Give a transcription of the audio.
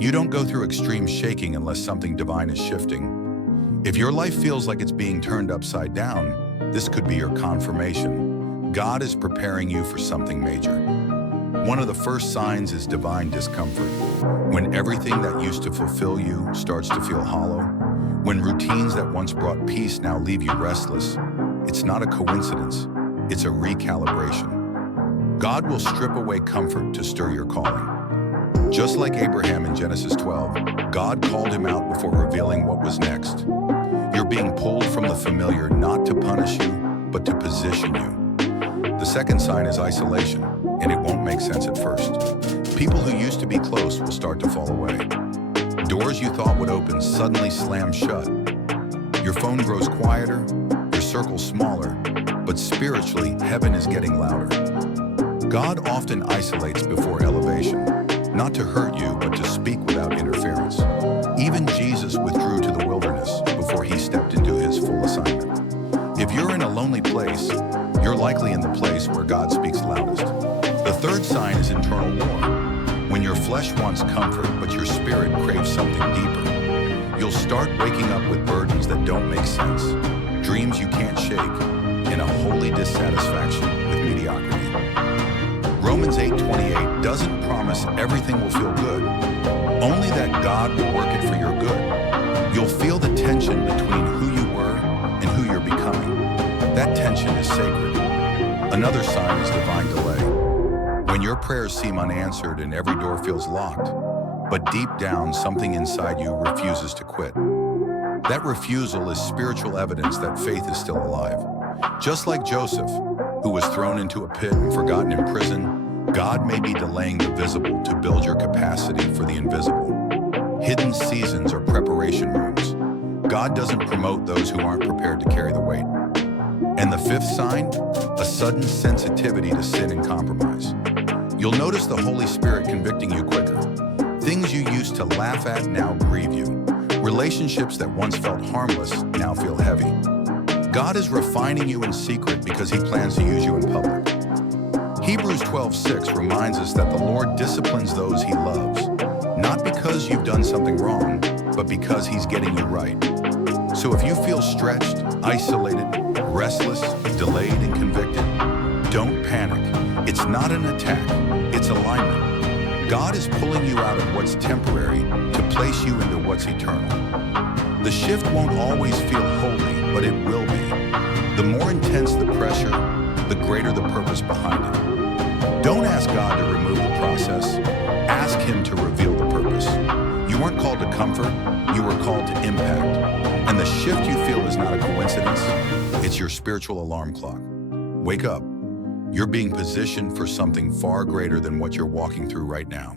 You don't go through extreme shaking unless something divine is shifting. If your life feels like it's being turned upside down, this could be your confirmation. God is preparing you for something major. One of the first signs is divine discomfort. When everything that used to fulfill you starts to feel hollow, when routines that once brought peace now leave you restless, it's not a coincidence, it's a recalibration. God will strip away comfort to stir your calling. Just like Abraham in Genesis 12, God called him out before revealing what was next. You're being pulled from the familiar not to punish you, but to position you. The second sign is isolation, and it won't make sense at first. People who used to be close will start to fall away. Doors you thought would open suddenly slam shut. Your phone grows quieter, your circle's smaller, but spiritually, heaven is getting louder. God often isolates before elevation, not to hurt you, but to speak without interference. Even Jesus withdrew to the wilderness before he stepped into his full assignment. If you're in a lonely place, you're likely in the place where God speaks loudest. The third sign is internal war. When your flesh wants comfort, but your spirit craves something deeper, you'll start waking up with burdens that don't make sense, dreams you can't shake, and a holy dissatisfaction with mediocrity. Romans 8:28 doesn't promise everything will feel good, only that God will work it for your good. You'll feel the tension between who you were and who you're becoming. That tension is sacred. Another sign is divine delay. When your prayers seem unanswered and every door feels locked, but deep down something inside you refuses to quit. That refusal is spiritual evidence that faith is still alive. Just like Joseph, who was thrown into a pit and forgotten in prison, God may be delaying the visible to build your capacity for the invisible. Hidden seasons are preparation rooms. God doesn't promote those who aren't prepared to carry the weight. And the fifth sign, a sudden sensitivity to sin and compromise. You'll notice the Holy Spirit convicting you quicker. Things you used to laugh at now grieve you. Relationships that once felt harmless now feel heavy. God is refining you in secret because he plans to use you in public. Hebrews 12:6 reminds us that the Lord disciplines those he loves, not because you've done something wrong, but because he's getting you right. So if you feel stretched, isolated, restless, delayed, and convicted, don't panic. It's not an attack, it's alignment. God is pulling you out of what's temporary to place you into what's eternal. The shift won't always feel holy, but it will be. The more intense the pressure, the greater the purpose behind it. Don't ask God to remove the process. Ask him to reveal the purpose. You weren't called to comfort, you were called to impact. And the shift you feel is not a coincidence, it's your spiritual alarm clock. Wake up. You're being positioned for something far greater than what you're walking through right now.